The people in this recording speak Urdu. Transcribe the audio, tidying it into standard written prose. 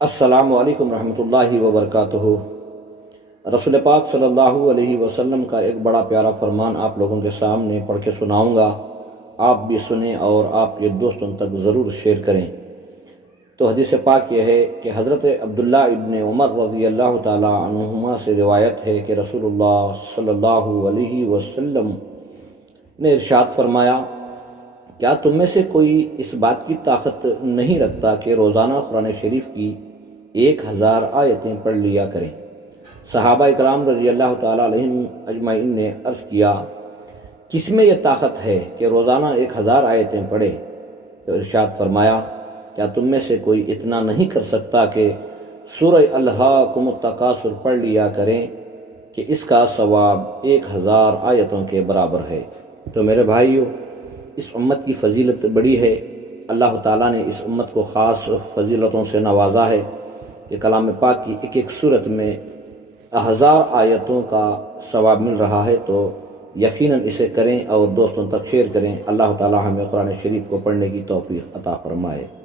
السلام علیکم رحمۃ اللہ وبرکاتہ۔ رسول پاک صلی اللہ علیہ وسلم کا ایک بڑا پیارا فرمان آپ لوگوں کے سامنے پڑھ کے سناؤں گا، آپ بھی سنیں اور آپ کے دوستوں تک ضرور شیئر کریں۔ تو حدیث پاک یہ ہے کہ حضرت عبداللہ ابن عمر رضی اللہ تعالی عنہما سے روایت ہے کہ رسول اللہ صلی اللہ علیہ وسلم نے ارشاد فرمایا، کیا تم میں سے کوئی اس بات کی طاقت نہیں رکھتا کہ روزانہ قرآن شریف کی 1000 آیتیں پڑھ لیا کریں؟ صحابہ اکرام رضی اللہ تعالیٰ علیہم اجمعین نے عرض کیا، کس میں یہ طاقت ہے کہ روزانہ 1000 آیتیں پڑھے؟ تو ارشاد فرمایا، کیا تم میں سے کوئی اتنا نہیں کر سکتا کہ سورہ الہاکم التکاثر پڑھ لیا کریں کہ اس کا ثواب 1000 آیتوں کے برابر ہے؟ تو میرے بھائیو، اس امت کی فضیلت بڑی ہے۔ اللہ تعالیٰ نے اس امت کو خاص فضیلتوں سے نوازا ہے کہ کلام پاک کی ایک ایک صورت میں 1000 آیتوں کا ثواب مل رہا ہے۔ تو یقیناً اسے کریں اور دوستوں تک شیئر کریں۔ اللہ تعالیٰ ہمیں قرآن شریف کو پڑھنے کی توفیق عطا فرمائے۔